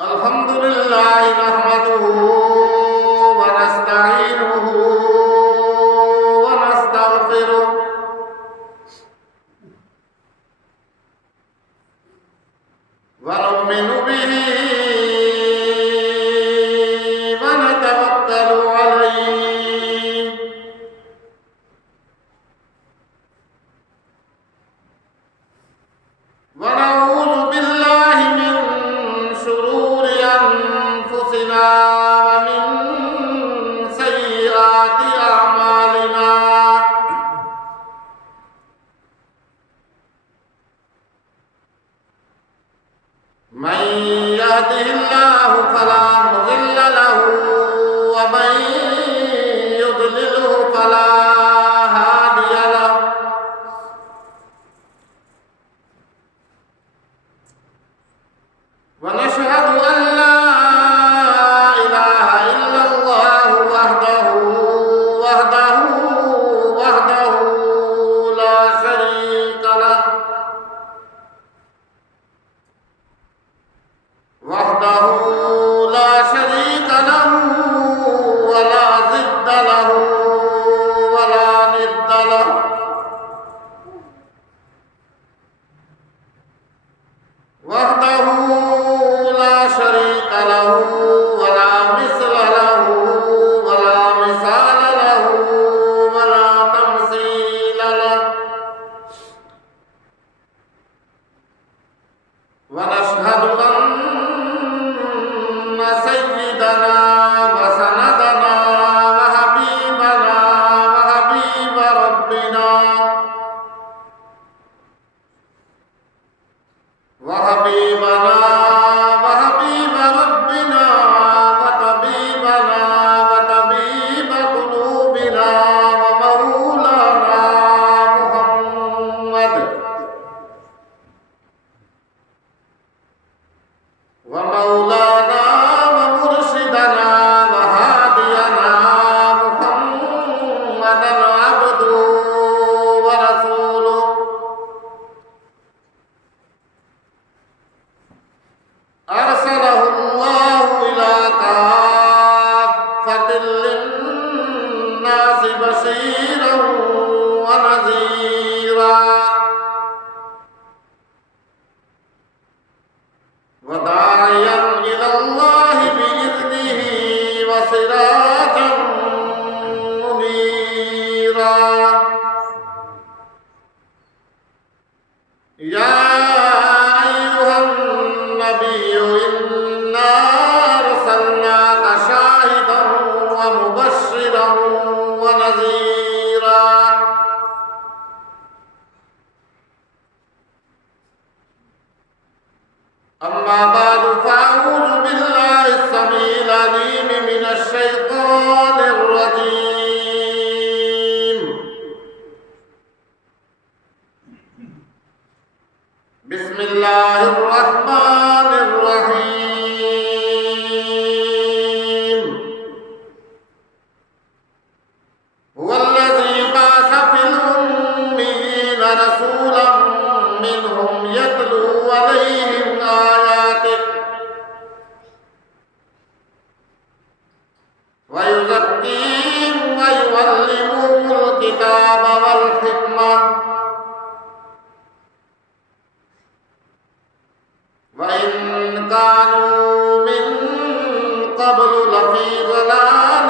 الحمد لله نحمده ونستعينه ونستغفره ونؤمن به ونتوكل عليه ونعوذ بالله من شرور أنفسنا ومن سيئات أعمالنا من يهده الله فلا مضل له ومن يضلله فلا هادي له ونشهد أن لا إله إلا الله وحده لا شريك له ولا ضد له ولا ند له وحده لا شريك له ولا مثل له ولا مثال له ولا تمثيل له ونشهد أن سيدنا وسندنا وحبيب ربنا وطبيبنا وطبيب قلوبنا ومولانا محمد ومولانا ومرشدنا وهادينا محمدا عبده ورسوله أرسله الله إلى كافة للناس بشيرا ونذيرا وداعيا إلى الله بإذنه وسراجا منيرا يا أيها النبي إنا أرسلناك شاهدا ومبشرا ونذيرا أما بعد فأعوذ بالله السميع العليم من الشيطان الرجيم بسم الله الرحمن الرحيم هو الذي بعث في الأميين رسولا منهم يتلو عليهم آياته ويزكيهم ويعلمهم الكتاب والحكمة وإن كانوا من قبل لفي ضلال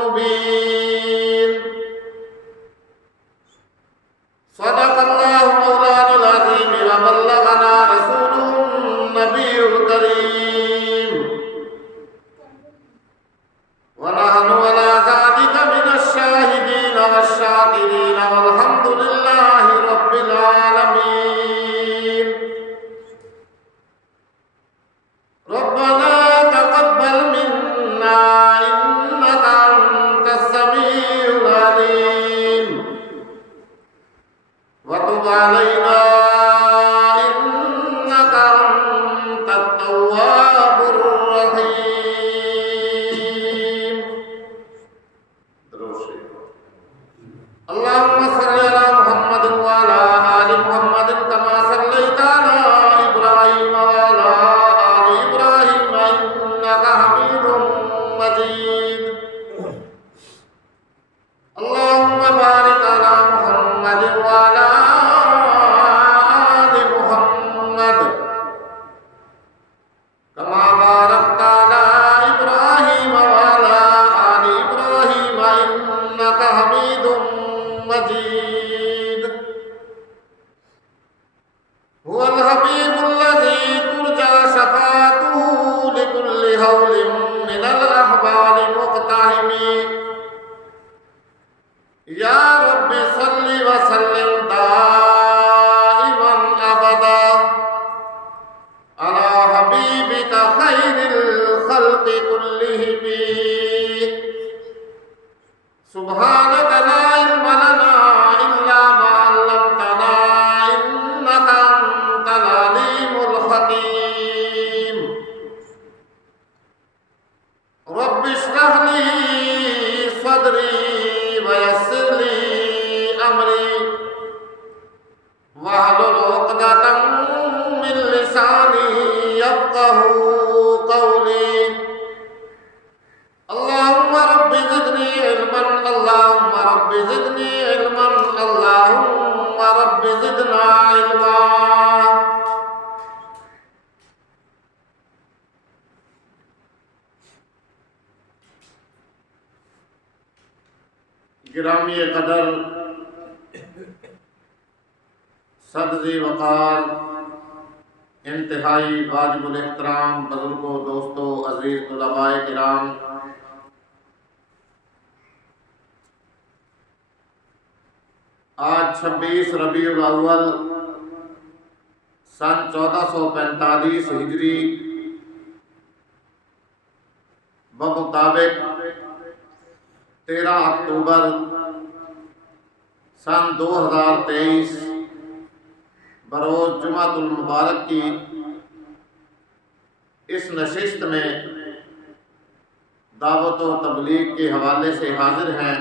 مبين صدق الله مولانا العظيم وبلغنا رسوله النبي الكريم ونحن على ذلك من الشاهدين والشاكرين والحمد لله رب العالمين ربنا تقبل منا إنك أنت السميع العليم وتب علينا إنك أنت التواب الرحيم اللهم صل على محمد وعلى آل محمد كما صليت على إبراهيم وعلى آل إبراهيم إنك حميد مجيد اللهم بارك على محمد وعلى آل محمد كما باركت على إبراهيم وعلى آل إبراهيم إنك حميد مجيد هو الحبيب الذي ترجى شفاعته لكل هول من الأحبال مقتحم يا رب صل وسلم دائما أبدا على حبيبك خير الخلق كلهم سبحانك لا علم لنا إلا ما علمتنا إنك أنت العليم الحكيم رب اشرح لي صدري ويسر لي أمري واحلل عقدة من لساني يفقهوا قولي اللهم رب زدني علما اللهم رب زدني علما اللهم رب زدنا علما گرامی قدر صدر وقار انتہائی واجب الاحترام بزرگوں دوستوں عزیز طلباء کرام، آج 26 ربیع الاول سن 1445 ہجری بمطابق 13 اکتوبر سن 2023 بروز جمعۃ المبارک کی اس نشست میں دعوت و تبلیغ کے حوالے سے حاضر ہیں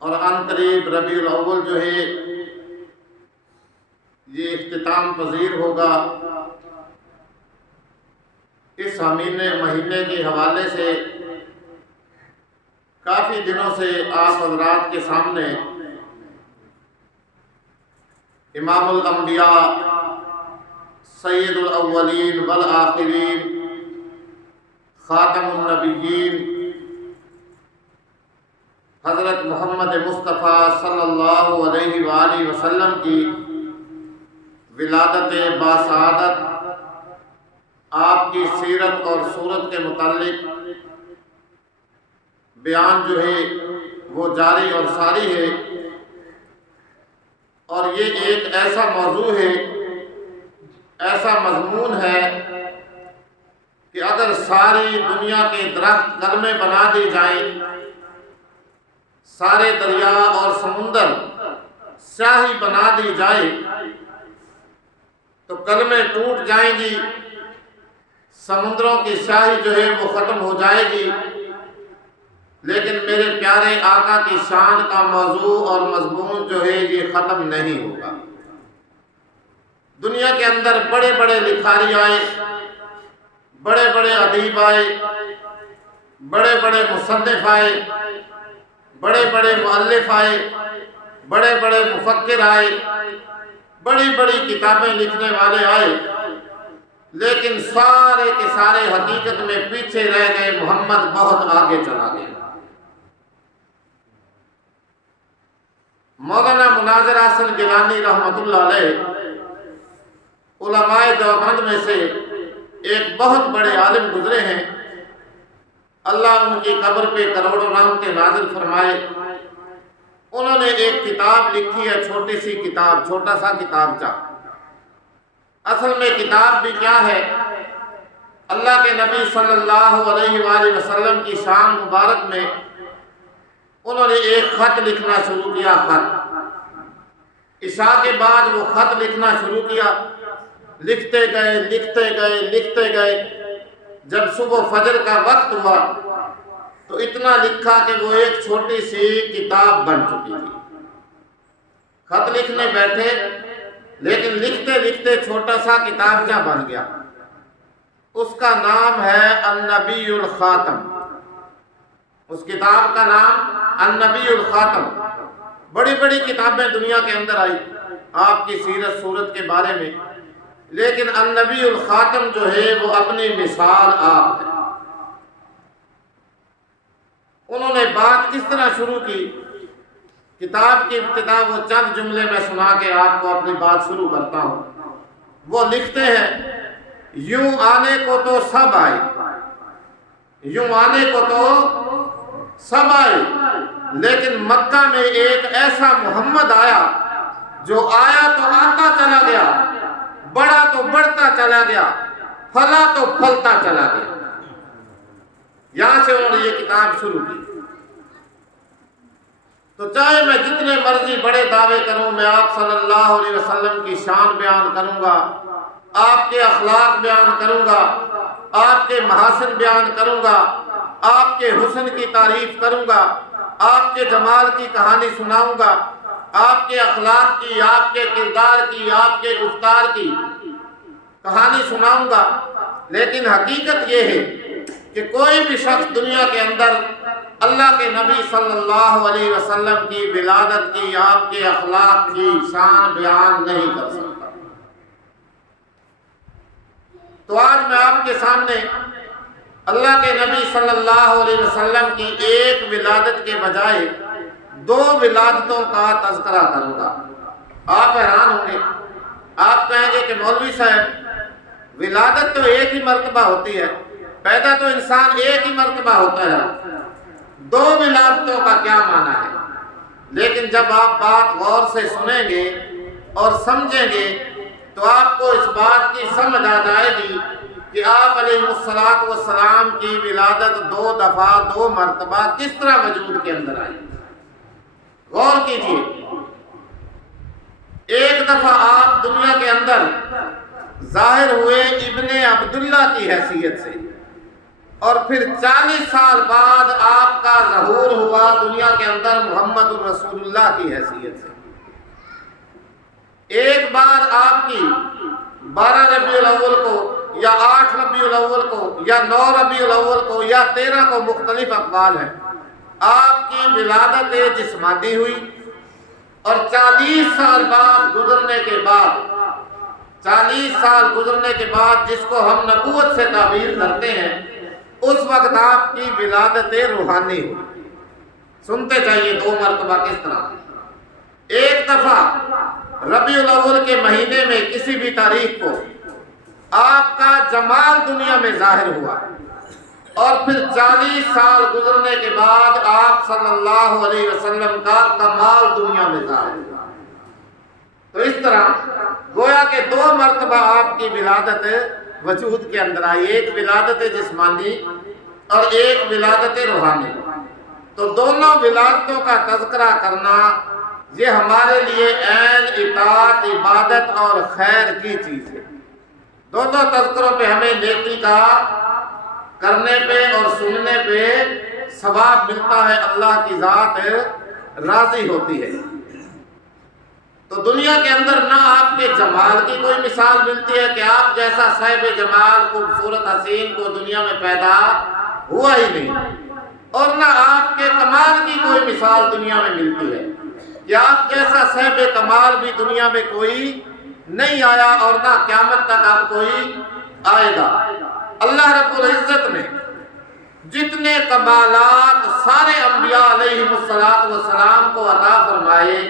اور عن قریب ربیع الاول جو ہے یہ اختتام پذیر ہوگا۔ اس مہینے کے حوالے سے کافی دنوں سے آپ حضرات کے سامنے امام الانبیاء سید الاولین والآخرین خاتم النبیین حضرت محمد مصطفیٰ صلی اللہ علیہ وآلہ وسلم کی ولادت باسعادت، آپ کی سیرت اور صورت کے متعلق بیان جو ہے وہ جاری اور ساری ہے، اور یہ ایک ایسا موضوع ہے، ایسا مضمون ہے کہ اگر ساری دنیا کے درخت کلمے بنا دی جائیں، سارے دریا اور سمندر سیاہی بنا دی جائے تو کلمے ٹوٹ جائیں گی، سمندروں کی سیاہی جو ہے وہ ختم ہو جائے گی، لیکن میرے پیارے آقا کی شان کا موضوع اور مضمون جو ہے یہ ختم نہیں ہوگا۔ دنیا کے اندر بڑے بڑے لکھاری آئے، بڑے بڑے ادیب آئے، بڑے بڑے مصنف آئے، بڑے بڑے مؤلف آئے، بڑے بڑے مفکر آئے، بڑی بڑی کتابیں لکھنے والے آئے، لیکن سارے کے سارے حقیقت میں پیچھے رہ گئے، محمد بہت آگے چلا گیا۔ مولانا مناظر حسن گیلانی رحمۃ اللہ علیہ علماء دیوبند میں سے ایک بہت بڑے عالم گزرے ہیں، اللہ ان کی قبر پہ کروڑوں رحمتیں نازل فرمائے۔ انہوں نے ایک کتاب لکھی ہے، چھوٹی سی کتاب، چھوٹا سا کتابچہ۔ اصل میں کتاب بھی کیا ہے، اللہ کے نبی صلی اللہ علیہ وآلہ وسلم کی شان مبارک میں انہوں نے ایک خط لکھنا شروع کیا۔ خط عشاء کے بعد وہ خط لکھنا شروع کیا، لکھتے گئے لکھتے گئے لکھتے گئے، جب صبح فجر کا وقت ہوا تو اتنا لکھا کہ وہ ایک چھوٹی سی کتاب بن چکی تھی۔ خط لکھنے بیٹھے لیکن لکھتے لکھتے چھوٹا سا کتابچہ بن گیا۔ اس کا نام ہے النبی الخاتم۔ اس کتاب کا نام النبی الخاتم۔ بڑی بڑی کتابیں دنیا کے اندر آئی آپ کی سیرت صورت کے بارے میں، لیکن النبی الخاتم جو ہے وہ اپنی مثال آپ ہے۔ انہوں نے بات کس طرح شروع کی؟ کتاب کی ابتدا وہ چند جملے میں سنا کے آپ کو اپنی بات شروع کرتا ہوں۔ وہ لکھتے ہیں یوں آنے کو تو سب آئے، یوں آنے کو تو سب آئے، لیکن مکہ میں ایک ایسا محمد آیا جو آیا تو آتا چلا گیا، بڑا تو بڑھتا چلا گیا، پھلا تو پھلتا چلا گیا۔ یہاں سے انہوں نے یہ کتاب شروع کی۔ تو چاہے میں جتنے مرضی بڑے دعوے کروں، میں آپ صلی اللہ علیہ وسلم کی شان بیان کروں گا، آپ کے اخلاق بیان کروں گا، آپ کے محاسن بیان کروں گا، آپ کے حسن کی تعریف کروں گا، آپ کے جمال کی کہانی سناؤں گا، آپ کے اخلاق کی، آپ کے کردار کی، آپ کے گفتار کی کہانی سناؤں گا، لیکن حقیقت یہ ہے کہ کوئی بھی شخص دنیا کے اندر اللہ کے نبی صلی اللہ علیہ وسلم کی ولادت کی، آپ کے اخلاق کی شان بیان نہیں کر سکتا۔ تو آج میں آپ کے سامنے اللہ کے نبی صلی اللہ علیہ وسلم کی ایک ولادت کے بجائے دو ولادتوں کا تذکرہ کروں گا۔ آپ حیران ہوں گے، آپ کہیں گے کہ مولوی صاحب ولادت تو ایک ہی مرتبہ ہوتی ہے، پیدا تو انسان ایک ہی مرتبہ ہوتا ہے، دو ولادتوں کا کیا معنی ہے؟ لیکن جب آپ بات غور سے سنیں گے اور سمجھیں گے تو آپ کو اس بات کی سمجھ آ جائے گی کہ آپ علیہ السلام کی ولادت دو دفعہ دو مرتبہ کس طرح وجود کے اندر آئی۔ غور کیجئے، ایک دفعہ آپ دنیا کے اندر ظاہر ہوئے ابن عبداللہ کی حیثیت سے، اور پھر 40 سال بعد آپ کا ظہور ہوا دنیا کے اندر محمد الرسول اللہ کی حیثیت سے۔ ایک بار آپ کی 12 ربیع الاول کو یا 8 ربیع الاول کو یا 9 ربیع الاول کو یا 13 کو مختلف اقوال ہیں، آپ کی ولادت جسمانی ہوئی، اور 40 سال بعد گزرنے کے بعد 40 سال گزرنے کے بعد جس کو ہم نبوت سے تعبیر کرتے ہیں، اس وقت آپ کی ولادت روحانی ہوئی۔ سنتے جائیے دو مرتبہ کس طرح۔ ایک دفعہ ربیع الاول کے مہینے میں کسی بھی تاریخ کو آپ کا جمال دنیا میں ظاہر ہوا، اور پھر 40 سال گزرنے کے بعد آپ صلی اللہ علیہ وسلم کا کمال دنیا میں ظاہر ہوا۔ تو اس طرح گویا کہ دو مرتبہ آپ کی ولادت وجود کے اندر آئی، ایک ولادت جسمانی اور ایک ولادت روحانی۔ تو دونوں ولادتوں کا تذکرہ کرنا یہ ہمارے لیے عین اطاعت، عبادت اور خیر کی چیز ہے۔ دونوں تذکروں پہ ہمیں نیکی کا کرنے پہ اور سننے پہ ثواب ملتا ہے، اللہ کی ذات راضی ہوتی ہے۔ تو دنیا کے اندر نہ آپ کے جمال کی کوئی مثال ملتی ہے کہ آپ جیسا صاحب جمال خوبصورت حسین کو دنیا میں پیدا ہوا ہی نہیں، اور نہ آپ کے کمال کی کوئی مثال دنیا میں ملتی ہے کہ آپ جیسا صاحب کمال بھی دنیا میں کوئی نہیں آیا، اور نہ قیامت تک آپ کوئی آئے گا۔ اللہ رب العزت نے جتنے کمالات سارے انبیاء علیہ السلام کو عطا فرمائے،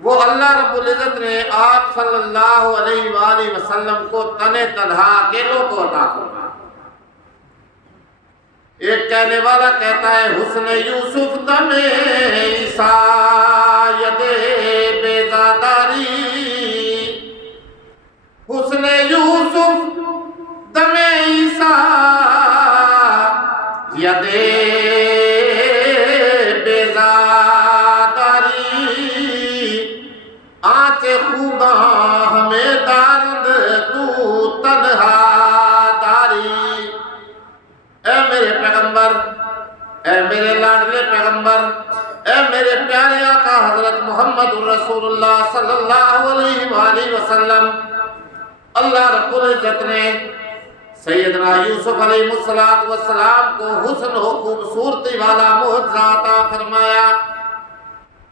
وہ اللہ رب العزت نے آپ صلی اللہ علیہ وآلہ وسلم کو تنہا اکیلوں کو عطا فرمایا۔ ایک کہنے والا کہتا ہے حسن یوسف دم عیسیٰ ید بیزاداری، حسن یوسف دم عیسیٰ ید خوباں ہمیں دارد تو تنہا داری۔ اے میرے پیغمبر، اے میرے لاڈلے پیغمبر، اے میرے پیارے آقا حضرت محمد رسول اللہ صلی اللہ علیہ وآلہ وسلم، اللہ رب العزت نے سیدنا یوسف علیہ السلام کو حسن و خوبصورتی والا معجزہ عطا فرمایا،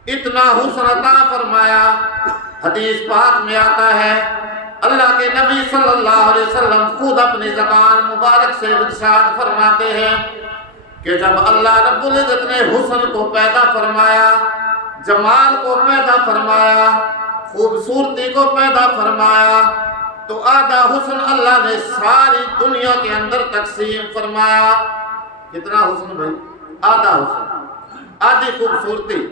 اتنا حسن عطا فرمایا۔ حدیث پاک میں آتا ہے اللہ کے نبی صلی اللہ علیہ وسلم خود اپنی زبان مبارک سے ارشاد فرماتے ہیں کہ جب اللہ رب العزت نے حسن کو پیدا فرمایا، جمال کو پیدا فرمایا، خوبصورتی کو پیدا فرمایا، تو آدھا حسن اللہ نے ساری دنیا کے اندر تقسیم فرمایا۔ کتنا حسن بھائی؟ آدھا حسن، آدھی خوبصورتی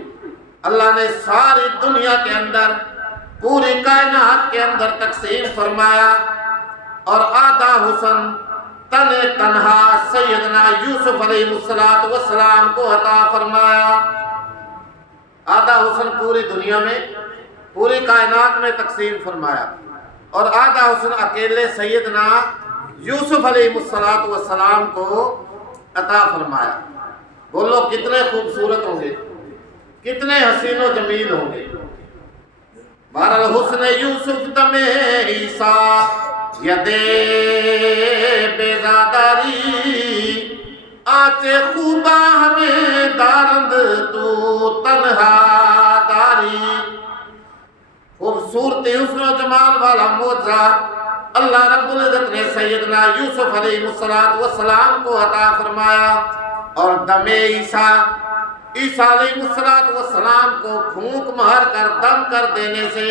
اللہ نے ساری دنیا کے اندر، پوری کائنات کے اندر تقسیم فرمایا، اور آدھا حسن تنہا سیدنا یوسف علیہ السلام کو عطا فرمایا۔ آدھا حسن پوری دنیا میں، پوری کائنات میں تقسیم فرمایا، اور آدھا حسن اکیلے سیدنا یوسف علیہ السلام کو عطا فرمایا۔ بولو کتنے خوبصورت ہوں گے، کتنے حسین و جمیل ہوں گے۔ بہرحال حسن یوسف دمے عیسیٰ یدے بیزاداری، آچے خوبا ہمیں دارند تو تنہا داری۔ خوبصورتی حسن و جمال والا معجزہ اللہ رب العزت نے سیدنا یوسف علیہ السلام کو عطا فرمایا، اور دم عیسیٰ علیہ السلام کو پھونک مار کر دم کر دینے سے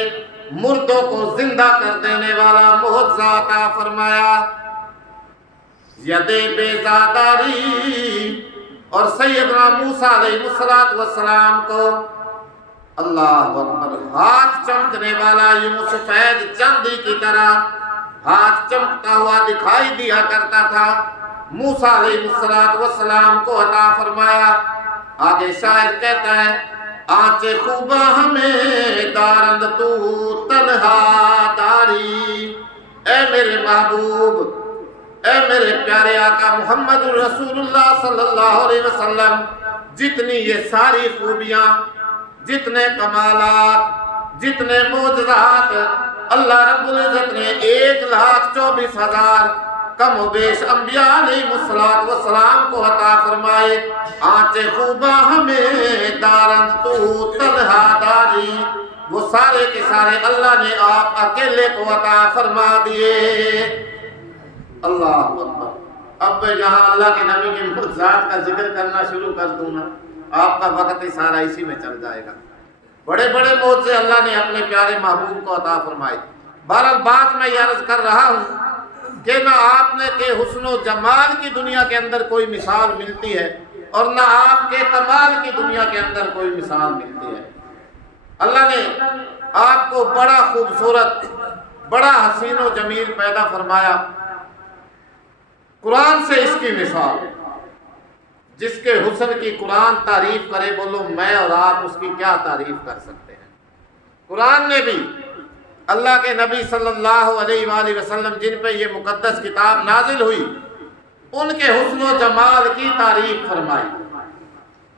مردوں کو زندہ کر دینے والا معجزہ عطا فرمایا۔ ید بیزاداری، اور سیدنا موسیٰ علیہ السلام کو اللہ اکبر ہاتھ چمکنے والا یوں سفید چاندی کی طرح ہاتھ چمکتا ہوا دکھائی دیا کرتا تھا، موسیٰ علیہ السلام کو عطا فرمایا۔ آگے شاعر کہتا ہے آنچے خوبا ہمیں دارند تو تنہا داری۔ اے میرے محبوب، اے میرے پیارے آقا محمد رسول اللہ صلی اللہ علیہ وسلم، جتنی یہ ساری خوبیاں، جتنے کمالات، جتنے معجزات اللہ رب العزت نے 1,24,000 کم و بیش انبیاء علیہ السلام کو عطا فرمائے، آنچے خوبا ہمیں دارند تو تنہا داری، وہ سارے کے سارے اللہ نے آپ اکیلے کو عطا فرما دیے۔ اللہ اکبر۔ اب یہاں اللہ کے نبی کے معجزات کا ذکر کرنا شروع کر دوں نا، آپ کا وقت ہی سارا اسی میں چل جائے گا۔ بڑے بڑے معجزے اللہ نے اپنے پیارے محبوب کو عطا فرمائے۔ بہرحال بات میں یہ عرض کر رہا ہوں کہ نہ آپ نے کہ حسن و جمال کی دنیا کے اندر کوئی مثال ملتی ہے، اور نہ آپ کے کمال کی دنیا کے اندر کوئی مثال ملتی ہے۔ اللہ نے آپ کو بڑا خوبصورت، بڑا حسین و جمیل پیدا فرمایا۔ قرآن سے اس کی مثال، جس کے حسن کی قرآن تعریف کرے، بولو میں اور آپ اس کی کیا تعریف کر سکتے ہیں۔ قرآن نے بھی اللہ کے نبی صلی اللہ علیہ وآلہ وسلم جن پہ یہ مقدس کتاب نازل ہوئی، ان کے حسن و جمال کی تعریف فرمائی،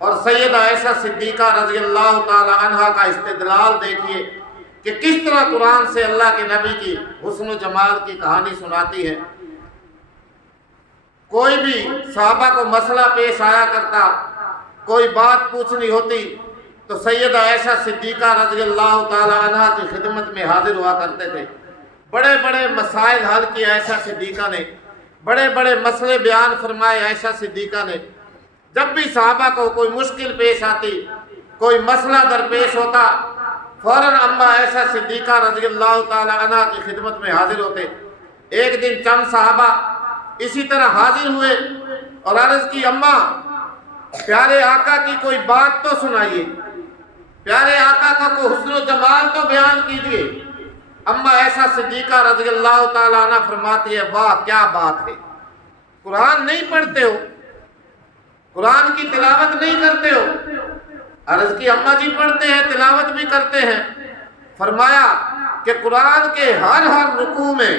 اور سیدہ عائشہ صدیقہ رضی اللہ تعالی عنہا کا استدلال دیکھیے کہ کس طرح قرآن سے اللہ کے نبی کی حسن و جمال کی کہانی سناتی ہے۔ کوئی بھی صحابہ کو مسئلہ پیش آیا کرتا، کوئی بات پوچھنی ہوتی، تو سیدہ عائشہ صدیقہ رضی اللہ تعالی عنہ کی خدمت میں حاضر ہوا کرتے تھے۔ بڑے بڑے مسائل حل کیے عائشہ صدیقہ نے، بڑے بڑے مسئلے بیان فرمائے عائشہ صدیقہ نے۔ جب بھی صحابہ کو کوئی مشکل پیش آتی، کوئی مسئلہ درپیش ہوتا، فوراً اماں عائشہ صدیقہ رضی اللہ تعالی عنہ کی خدمت میں حاضر ہوتے۔ ایک دن چند صحابہ اسی طرح حاضر ہوئے اور عرض کی، اماں پیارے آقا کی کوئی بات تو سنائیے، پیارے آقا کا کوئی حسن و جمال تو بیان کیجیے۔ اماں عائشہ صدیقہ رضی اللہ تعالیٰ عنہ فرماتی ہے، واہ کیا بات ہے، قرآن نہیں پڑھتے ہو، قرآن کی تلاوت نہیں کرتے ہو؟ عرض کی اماں جی پڑھتے ہیں، تلاوت بھی کرتے ہیں۔ فرمایا کہ قرآن کے ہر رکوع میں،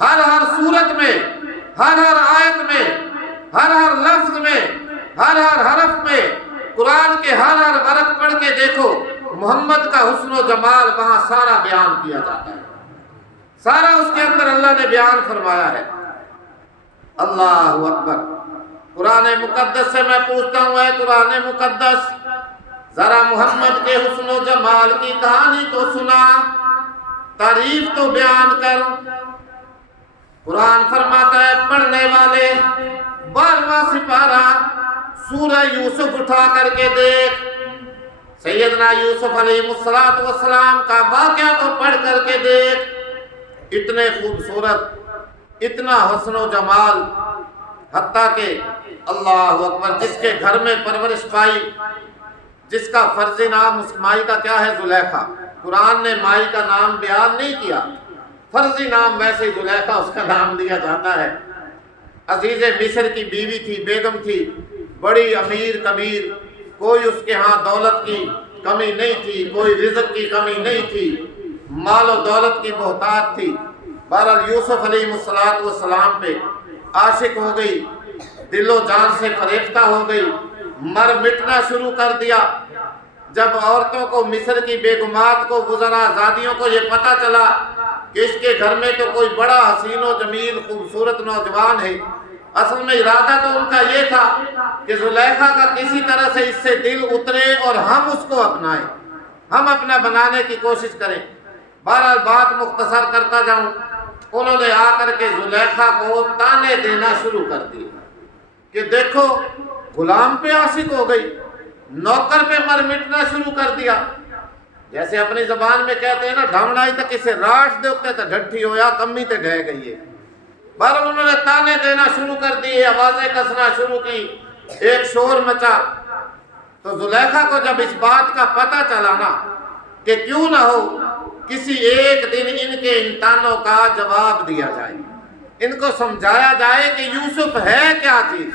ہر صورت میں، ہر آیت میں، ہر لفظ میں ہر حرف میں قرآن کے ہر ورق پڑھ کے دیکھو، محمد کا حسن و جمال وہاں سارا بیان کیا جاتا ہے، سارا اس کے اندر اللہ نے بیان فرمایا ہے۔ اللہ اکبر۔ قرآن مقدس سے میں پوچھتا ہوں، اے قرآن مقدس، ذرا محمد کے حسن و جمال کی کہانی تو سنا، تعریف تو بیان کر۔ قرآن فرماتا ہے پڑھنے والے 12واں سپارہ سورہ یوسف اٹھا کر کے دیکھ، سیدنا یوسف علیہ السلام کا واقعہ تو پڑھ کر کے دیکھ، اتنے خوبصورت، اتنا حسن و جمال، حتیٰ کہ اللہ اکبر، جس کے گھر میں پرورش پائی، جس کا فرضی نام اس مائی کا کیا ہے؟ زلیخا۔ قرآن نے مائی کا نام بیان نہیں کیا، فرضی نام ویسے زلیخا اس کا نام دیا جاتا ہے۔ عزیز مصر کی بیوی تھی، بیگم تھی، بڑی امیر کبیر، کوئی اس کے ہاں دولت کی کمی نہیں تھی، کوئی رزق کی کمی نہیں تھی، مال و دولت کی محتاج تھی۔ بہرحال یوسف علیہ السلام پہ عاشق ہو گئی، دل و جان سے فریفتہ ہو گئی، مر مٹنا شروع کر دیا۔ جب عورتوں کو، مصر کی بیگمات کو، وزراء زادیوں کو یہ پتہ چلا کہ اس کے گھر میں تو کوئی بڑا حسین و جمیل خوبصورت نوجوان ہے، اصل میں ارادہ تو ان کا یہ تھا کہ زلیخا کا کسی طرح سے اس سے دل اترے اور ہم اس کو اپنائیں، ہم اپنا بنانے کی کوشش کریں۔ بہرحال بات مختصر کرتا جاؤں، انہوں نے آ کر کے زلیخا کو تانے دینا شروع کر دیے کہ دیکھو غلام پہ عاشق ہو گئی، نوکر پہ مر مٹنا شروع کر دیا۔ جیسے اپنی زبان میں کہتے ہیں نا، ڈھمڑائی تک اسے راش دیکھتے تھے ڈھٹھی ہو یا کمی تے ڈھہ گئی ہے۔ بہرحال انہوں نے تانے دینا شروع کر دیے، آوازیں کسنا شروع کی، ایک شور مچا۔ تو زلیخا کو جب اس بات کا پتہ چلا نا کہ کیوں نہ ہو کسی ایک دن ان کے ان تانوں کا جواب دیا جائے، ان کو سمجھایا جائے کہ یوسف ہے کیا چیز۔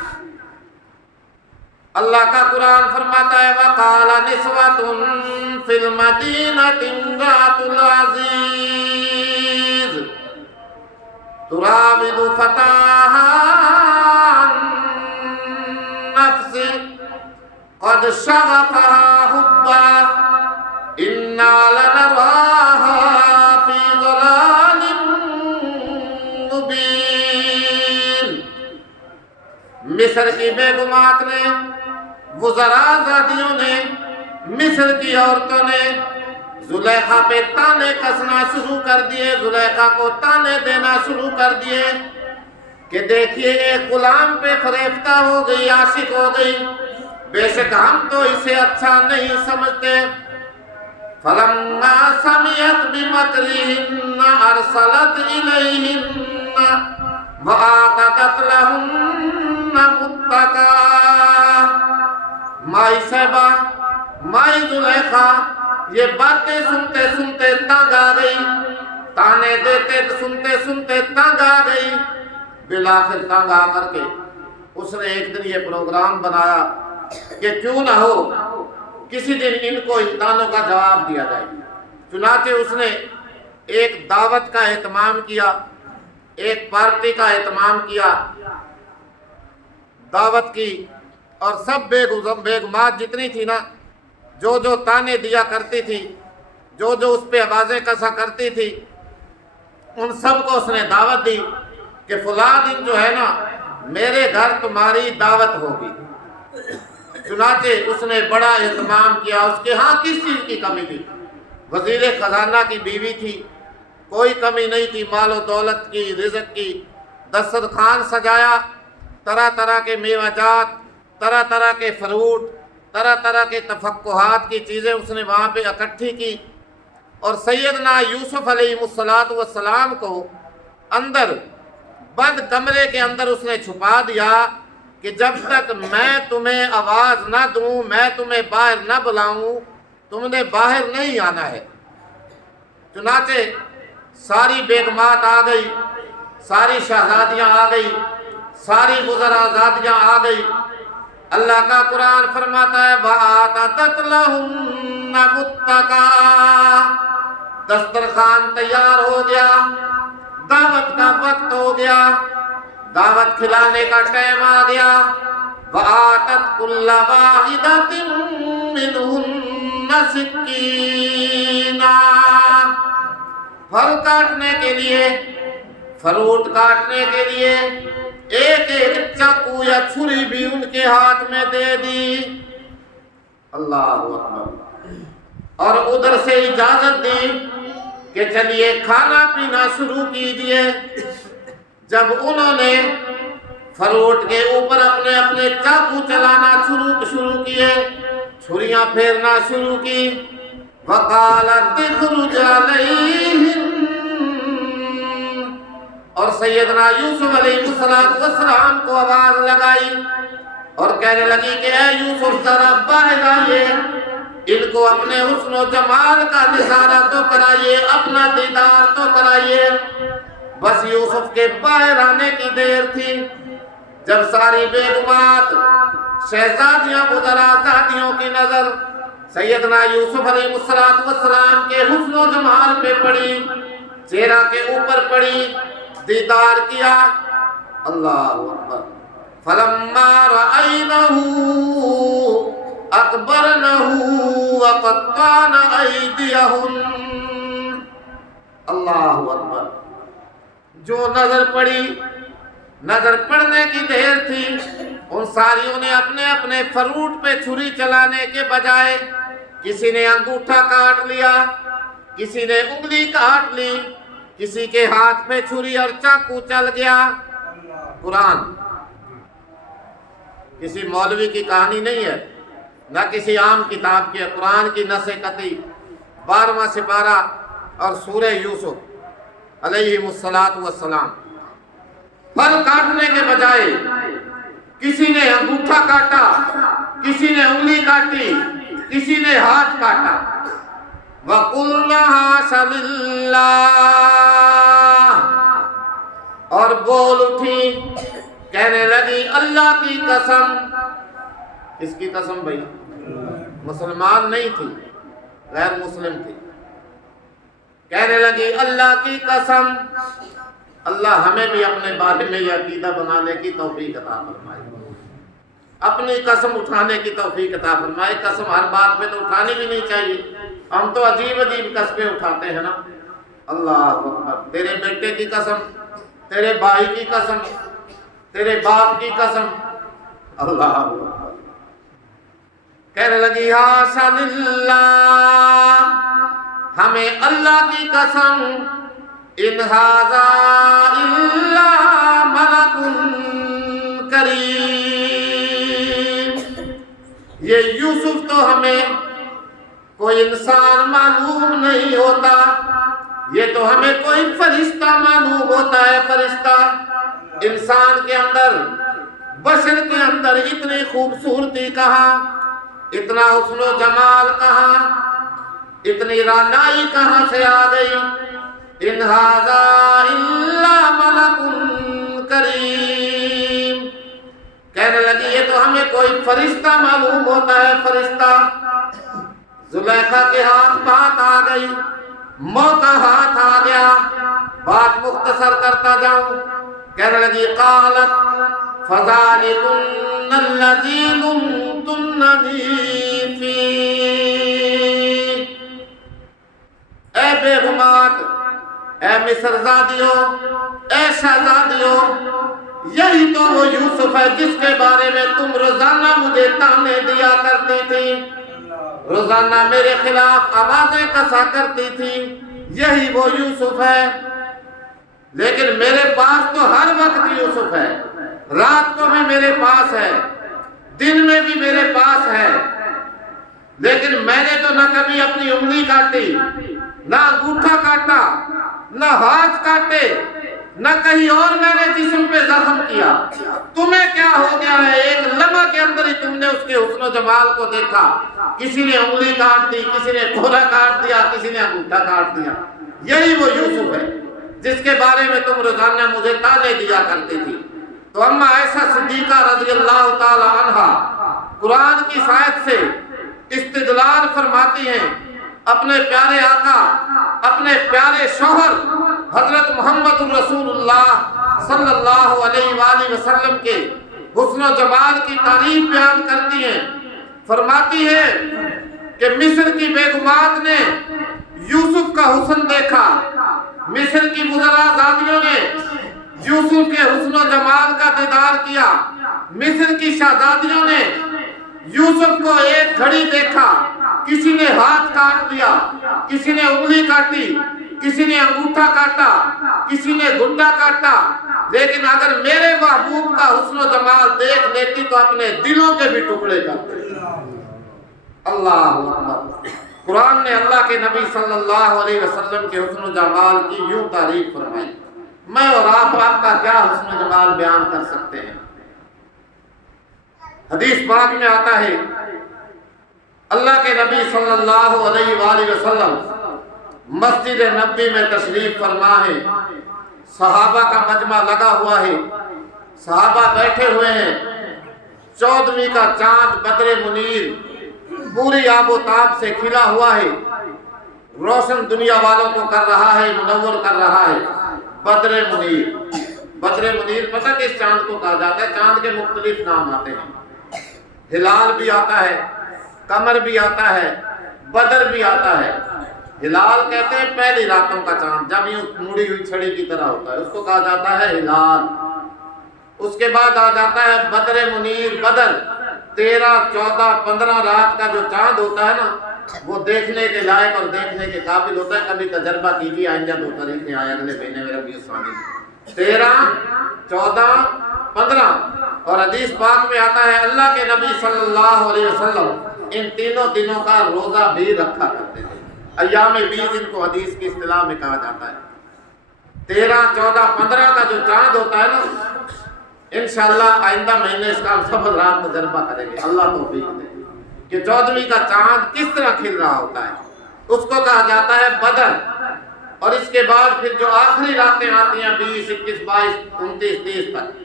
اللہ کا قرآن فرماتا ہے وَقَالَ نِسْوَةٌ فِي الْمَدِينَةِ امْرَأَتُ الْعَزِيزِ تُرَاوِدُ فَتَاهَا عَن نَفْسِهِ قَدْ شَغَفَهَا حُبًّا إِنَّا لَنَرَاهَا فِي ضَلَالٍ مُبِينٍ۔ مصر کی بیگمات نے، وزراء زادیوں نے، مصر کی عورتوں نے زلیخا پہ تانے کسنا شروع کر دیے، زلیخا کو تانے دینا شروع کر دیے کہ دیکھیے ایک غلام پہ فریفتہ ہو گئی، عاشق ہو گئی، بے شک ہم تو اسے اچھا نہیں سمجھتے۔ فَلَمَّا سَمِعَتْ بِمَكْرِهِنَّ أَرْسَلَتْ إِلَيْهِنَّ وَآتَتْ لَهُنَّ مُتَّكَأً۔ مائی صاحبہ، مائی زلیخا یہ باتیں سنتے سنتے تنگ آ گئی، تانے دیتے سنتے سنتے تنگ آ گئی۔ بالآخر تنگ آ کر کے اس نے ایک دن یہ پروگرام بنایا کہ کیوں نہ ہو کسی دن ان کو ان تانوں کا جواب دیا جائے۔ چنانچہ اس نے ایک دعوت کا اہتمام کیا، ایک پارٹی کا اہتمام کیا، دعوت کی، اور سب بیگمات جتنی تھی نا، جو جو تانے دیا کرتی تھی، جو جو اس پہ آوازیں کسا کرتی تھی، ان سب کو اس نے دعوت دی کہ فلاں دن جو ہے نا میرے گھر تمہاری دعوت ہوگی۔ چنانچہ اس نے بڑا اہتمام کیا۔ اس کے ہاں کس چیز کی کمی تھی؟ وزیر خزانہ کی بیوی تھی، کوئی کمی نہیں تھی مال و دولت کی، رزق کی۔ دسترخوان سجایا، طرح طرح کے میوہ جات، طرح طرح کے فروٹ، طرح طرح کے تفقہات کی چیزیں اس نے وہاں پہ اکٹھی کی، اور سیدنا یوسف علیہ السلام کو اندر بند کمرے کے اندر اس نے چھپا دیا کہ جب تک میں تمہیں آواز نہ دوں، میں تمہیں باہر نہ بلاؤں، تم نے باہر نہیں آنا ہے۔ چنانچہ ساری بیگمات آ گئی، ساری شہزادیاں آ گئی، ساری وزراء زادیاں آ گئی۔ اللہ کا قرآن فرماتا ہے وَآتَتْ لَهُنَّ مُتَّكَأً۔ دسترخوان تیار ہو گیا، دعوت کا وقت ہو گیا، دعوت کھلانے کا ٹائم آ گیا۔ وآتت كل واحدة منهن سكينا، پھل کاٹنے کے لیے، فروٹ کاٹنے کے لیے ایک ایک چاقو یا چھری بھی ان کے ہاتھ میں دے دی۔ اللہ اکبر۔ اور ادھر سے اجازت دی کہ چلیے کھانا پینا شروع کیجئے۔ جب انہوں نے فروٹ کے اوپر اپنے اپنے چاقو چلانا شروع کیے، چھریاں پھیرنا شروع کی، وَقَالَتِ اخْرُجْ عَلَيْهِمْ، اور سیدنا یوسف علیہ السلام کو آواز لگائی اور کہنے لگی کہ اے یوسف ذرا باہر آئیے، ان کو اپنے حسن و جمال کا نظارہ تو کرائیے، اپنا دیدار تو کرائیے۔ بس یوسف کے باہر آنے کی دیر تھی، جب ساری بیگمات شہزادیاں آزادیوں کی نظر سیدنا یوسف علیہ السلام کے حسن و جمال پہ پڑی، چہرہ کے اوپر پڑی، دیدار کیا۔ اللہ اکبر۔ فلما رأينه أكبرنه وقطعن أيديهن، اللہ اکبر۔ جو نظر پڑی، نظر پڑنے کی دیر تھی، ان ساریوں نے اپنے اپنے فروٹ پہ چھری چلانے کے بجائے کسی نے انگوٹھا کاٹ لیا، کسی نے انگلی کاٹ لی، کسی کے ہاتھ پہ چھری اور چاقو چل گیا۔ قرآن کسی مولوی کی کہانی نہیں ہے، نہ کسی عام کتاب کی، قرآن کی نص قطعی 12واں سپارہ اور سورہ یوسف علیہ السلام۔ پھل کاٹنے کے بجائے کسی نے انگوٹھا کاٹا، کسی نے انگلی کاٹی، کسی نے ہاتھ کاٹا۔ وَقُلْنَا حَاشَ لِلَّهِ، اور بول اٹھی، کہنے لگی اللہ کی قسم۔ کس کی قسم بھائی؟ مسلمان نہیں تھی، غیر مسلم تھی۔ کہنے لگی اللہ کی قسم۔ اللہ ہمیں بھی اپنے بارے میں یہ عقیدہ بنانے کی توفیق عطا فرمائے، اپنی قسم اٹھانے کی توفیق عطا فرمائے۔ قسم ہر بات میں تو اٹھانی بھی نہیں چاہیے، ہم تو عجیب عجیب قسمیں اٹھاتے ہیں نا۔ اللہ اکبر۔ تیرے بیٹے کی قسم، تیرے بھائی کی قسم، تیرے باپ کی قسم۔ اللہ اکبر۔ کہنے لگی حاشا للہ، ہمیں اللہ کی قسم، ان ھذا الا ملک کریم، یہ یوسف تو ہمیں کوئی انسان معلوم نہیں ہوتا، یہ تو ہمیں کوئی فرشتہ معلوم ہوتا ہے۔ فرشتہ انسان کے اندر، بشر کے اندر اتنی خوبصورتی کہاں، اتنا حسن و جمال کہاں، اتنی رعنائی کہاں سے آ گئی؟ ان ھذا الا ملک کریم، کہنے لگی یہ تو ہمیں کوئی فرشتہ معلوم ہوتا ہے، فرشتہ۔ زلیخا کے ہاتھ بات آ گئی، موقع ہاتھ آ گیا، بات مختصر کرتا جاؤں۔ کہنے لگی قالت فذلکن الذی لمتننی فیہ، اے بیگمات، اے مصر زادیوں، اے شہزادیوں، یہی تو وہ یوسف ہے جس کے بارے میں تم روزانہ مجھے تانے دیا کرتی تھی، روزانہ میرے خلاف آوازیں کسا کرتی تھی، یہی وہ یوسف ہے۔ لیکن میرے پاس تو ہر وقت یوسف ہے، رات کو بھی میرے پاس ہے، دن میں بھی میرے پاس ہے، لیکن میں نے تو نہ کبھی اپنی انگلی کاٹی، نہ انگوٹھا کاٹا، نہ ہاتھ کاٹے، نہ کہیں اور میں نے جسم پہ زخم کیا۔ تمہیں کیا ہو گیا ہے؟ ایک لمحہ کے اندر ہی تم نے اس کے حسن و جمال کو دیکھا، کسی نے انگلی کاٹ دی، کسی نے کولا کاٹ دیا، کسی نے انگوٹھا کاٹ دیا۔ یہی وہ یوسف ہے جس کے بارے میں تم روزانہ مجھے تانے دیا کرتی تھی۔ تو اما عائشہ صدیقہ رضی اللہ تعالی عنہا قرآن کی آیت سے استدلال فرماتی ہیں، اپنے پیارے آقا، اپنے پیارے شوہر حضرت محمد رسول اللہ صلی اللہ علیہ وآلہ وسلم کے حسن و جمال کی تعریف بیان کرتی ہیں، فرماتی ہے کہ مصر کی بیگمات نے یوسف کا حسن دیکھا، مصر کی وزرازادیوں نے یوسف کے حسن و جمال کا دیدار کیا، مصر کی شہزادیوں نے یوسف کو ایک گھڑی دیکھا، کسی نے ہاتھ کاٹ لیا، کسی نے انگلی کاٹی، کسی نے انگوٹھا کاٹا، کسی نے گھٹنا کاٹا، لیکن اگر میرے محبوب کا حسن و جمال دیکھ لیتی تو اپنے دلوں کے بھی ٹکڑے کرتے۔ اللہ اکبر۔ قرآن نے اللہ کے نبی صلی اللہ علیہ وسلم کے حسن و جمال کی یوں تعریف فرمائی، میں اور آپ کا کیا حسن و جمال بیان کر سکتے ہیں۔ حدیث پاک میں آتا ہے اللہ کے نبی صلی اللہ علیہ وآلہ وسلم مسجد نبوی میں تشریف فرما ہے، صحابہ کا مجمع لگا ہوا ہے، صحابہ بیٹھے ہوئے ہیں، 14ویں کا چاند بدر منیر پوری آب و تاب سے کھلا ہوا ہے، روشن دنیا والوں کو کر رہا ہے، منور کر رہا ہے۔ بدر منیر، بدر منیر پتہ کس چاند کو کہا جاتا ہے؟ چاند کے مختلف نام آتے ہیں، ہلال بھی آتا ہے، قمر بھی آتا ہے، بدر بھی آتا ہے۔ ہلال کہتے ہیں پہلی راتوں کا چاند، جب یوں مڑی ہوئی چھڑی کی طرح ہوتا ہے، اس کو کہا جاتا ہے ہلال۔ اس کے بعد آ جاتا ہے بدر منیر، بدر 13، 14، 15 رات کا جو چاند ہوتا ہے نا، وہ دیکھنے کے لائق اور دیکھنے کے قابل ہوتا ہے۔ کبھی تجربہ کیجیے، آئندہ 2 تاریخ میں آئے اگلے مہینے میں ربیع الثانی، 13، 14، 15۔ اور حدیث پاک میں آتا ہے اللہ کے نبی صلی اللہ علیہ وسلم ان تینوں دنوں کا روزہ بھی رکھا کرتے تھے۔ ایام 20 ان کو حدیث کی اصطلاح میں کہا جاتا ہے۔ 13، 14، 15 کا جو چاند ہوتا ہے نا، انشاءاللہ آئندہ مہینے اس کا ہم سب رات تجربہ کریں گے، اللہ توفیق دے، کہ 14ویں کا چاند کس طرح کھل رہا ہوتا ہے، اس کو کہا جاتا ہے بدر۔ اور اس کے بعد پھر جو آخری راتیں آتی ہیں 20، 21، 22، 29، 30 تک،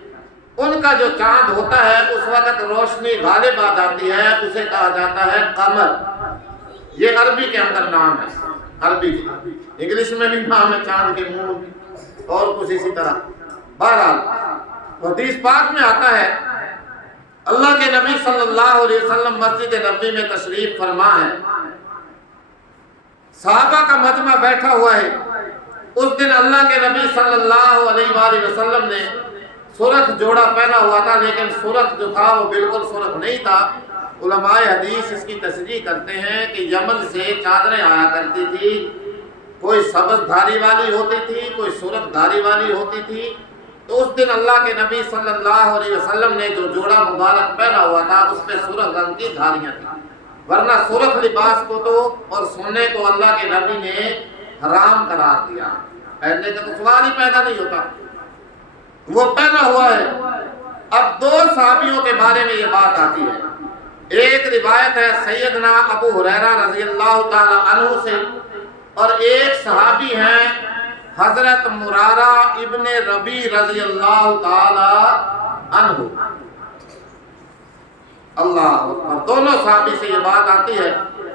ان کا جو چاند ہوتا ہے اس وقت روشنی غالب آ جاتی ہے، اسے کہا جاتا ہے قمر۔ یہ عربی کے اندر نام ہے، عربی کی، انگلش میں بھی نام ہے چاند کے مون اور کچھ اسی طرح۔ بہرحال حدیث پاک میں آتا ہے اللہ کے نبی صلی اللہ علیہ وسلم مسجد نبوی میں تشریف فرما ہے، صحابہ کا مجمع بیٹھا ہوا ہے۔ اس دن اللہ کے نبی صلی اللہ علیہ وآلہ وسلم نے سرخ جوڑا پہنا ہوا تھا، لیکن سرخ جو تھا وہ بالکل سرخ نہیں تھا۔ علماء حدیث اس کی تصریح کرتے ہیں کہ یمن سے چادریں آیا کرتی تھی، کوئی سبز دھاری والی ہوتی تھی، کوئی سرخ دھاری والی ہوتی تھی۔ تو اس دن اللہ کے نبی صلی اللہ علیہ وسلم نے جو جوڑا مبارک پہنا ہوا تھا اس پہ سرخ رنگ کی دھاریاں تھیں، ورنہ سرخ لباس کو تو اور سونے کو اللہ کے نبی نے حرام قرار دیا، پہننے کا تو سوال ہی پیدا نہیں ہوتا، وہ پہنا ہوا ہے۔ اب 2 صحابیوں کے بارے میں یہ بات آتی ہے، ایک روایت ہے سیدنا ابو ہریرہ رضی اللہ تعالی عنہ سے، اور ایک صحابی ہیں حضرت مرارہ ابن ربیع رضی اللہ تعالی عنہ۔ اللہ اکبر، دونوں صحابی سے یہ بات آتی ہے،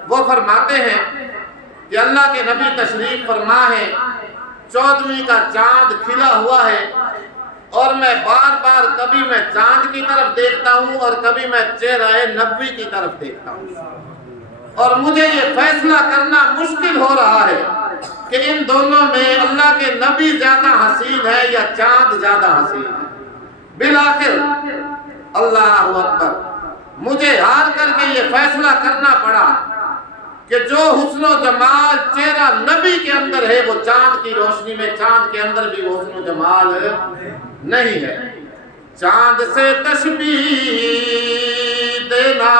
وہ فرماتے ہیں کہ اللہ کے نبی تشریف فرما ہے، 14ویں کا چاند کھلا ہوا ہے، اور میں بار بار کبھی میں چاند کی طرف دیکھتا ہوں اور کبھی میں چہرہ نبوی کی طرف دیکھتا ہوں، اور مجھے یہ فیصلہ کرنا مشکل ہو رہا ہے کہ ان دونوں میں اللہ کے نبی زیادہ حسین ہے یا چاند زیادہ حسین ہے۔ بالآخر اللہ اکبر، مجھے ہار کر کے یہ فیصلہ کرنا پڑا کہ جو حسن و جمال چہرہ نبی کے اندر ہے وہ چاند کی روشنی میں، چاند کے اندر بھی وہ حسن و جمال نہیں ہے۔ چاند سے تشبیہ دینا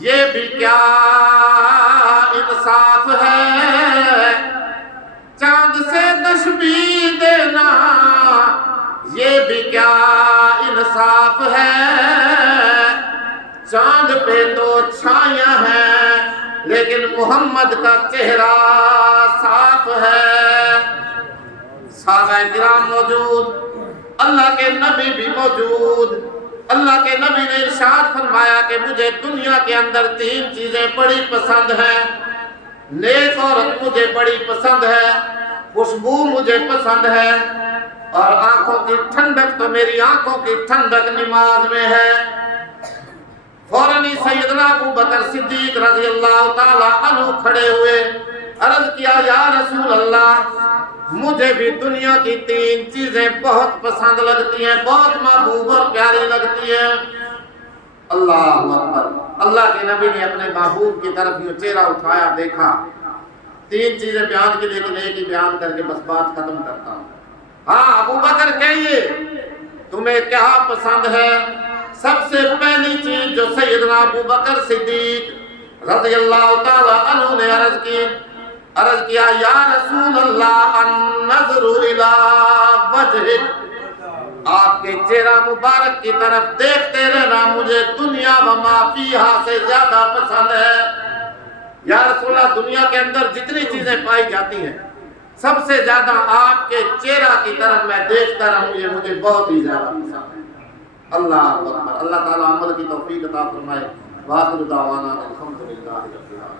یہ بھی کیا انصاف ہے، چاند سے تشبیہ دینا یہ بھی کیا انصاف ہے، چاند پہ تو چھایاں ہیں لیکن محمد کا چہرہ صاف ہے۔ صحابہ کرام موجود، اللہ کے نبی بھی موجود۔ اللہ کے نبی نے ارشاد فرمایا کہ مجھے دنیا کے اندر 3 چیزیں بڑی پسند ہیں، نیک عورت مجھے بڑی پسند ہے، خوشبو مجھے پسند ہے، اور آنکھوں کی ٹھنڈک تو میری آنکھوں کی ٹھنڈک نماز میں ہے۔ فوراً ہی سیدنا ابو بکر صدیق رضی اللہ تعالی عنہ کھڑے ہوئے، عرض کیا یا رسول اللہ مجھے بھی دنیا کی 3 چیزیں بہت پسند لگتی ہیں، بہت محبوب اور پیاری لگتی ہیں۔ اللہ اکبر، اللہ کے نبی نے اپنے محبوب کی طرف یہ چہرہ اٹھایا، دیکھا 3 چیزیں بیان کی، لیکن ایک ہی بیان کر کے بس بات ختم کرتا ہوں۔ ہاں ابو بکر کہیے تمہیں کیا پسند ہے؟ سب سے پہلی چیز جو سیدنا ابو بکر صدیق رضی اللہ تعالی عنہ نے عرض کیا یا رسول اللہ النظر الی وجہک، آپ کے چہرہ مبارک کی طرف دیکھتے رہنا مجھے دنیا و ما فیہا سے زیادہ پسند ہے۔ یا رسول اللہ دنیا کے اندر جتنی چیزیں پائی جاتی ہیں سب سے زیادہ آپ کے چہرہ کی طرف میں دیکھتا رہوں، یہ مجھے بہت ہی زیادہ پسند ہے۔ اللہ اکبر، اللہ تعالی عمل کی توفیق عطا فرمائے۔ وآخر دعوانا الحمدللہ رب العالمین۔